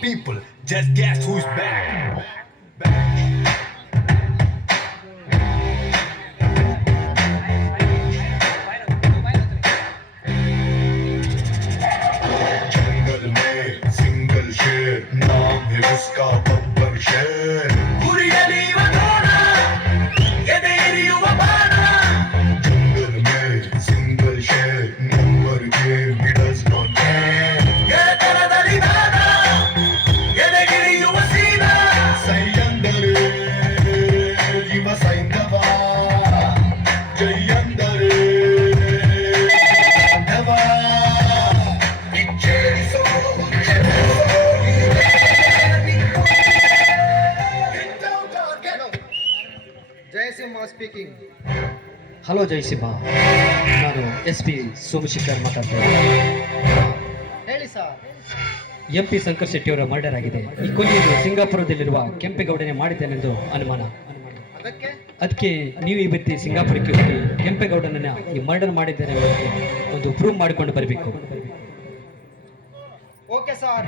people. Just guess who's back. back, back. Single man, single shade, naam hai uska babbar shade. Jayasimha speaking hello Jayasimha. ನಾನು S P Somashekar ಮಾತಾಡ್ತಾ ಹೇಳಿ sir M P Shankar Shetty ಅವರ murder ಆಗಿದೆ. ಈ ಕೊನೆಯನ್ನು ಸಿಂಗಾಪುರದಲ್ಲಿರುವ ಕೆಂಪೇಗೌಡನೆ ಮಾಡಿದ್ದೇನೆಂದು ಅನುಮಾನ. ಅದಕ್ಕೆ? ಅದಕ್ಕೆ ನೀವು ಈ ವ್ಯಕ್ತಿ ಸಿಂಗಾಪುರಕ್ಕೆ ಹೋಗಿ ಕೆಂಪೇಗೌಡನನ್ನ ಈ ಮರ್ಡರ್ ಮಾಡಿದ್ದೇನೆ ಒಂದು ಪ್ರೂವ್ ಮಾಡಿಕೊಂಡು ಬರಬೇಕು. Okay sir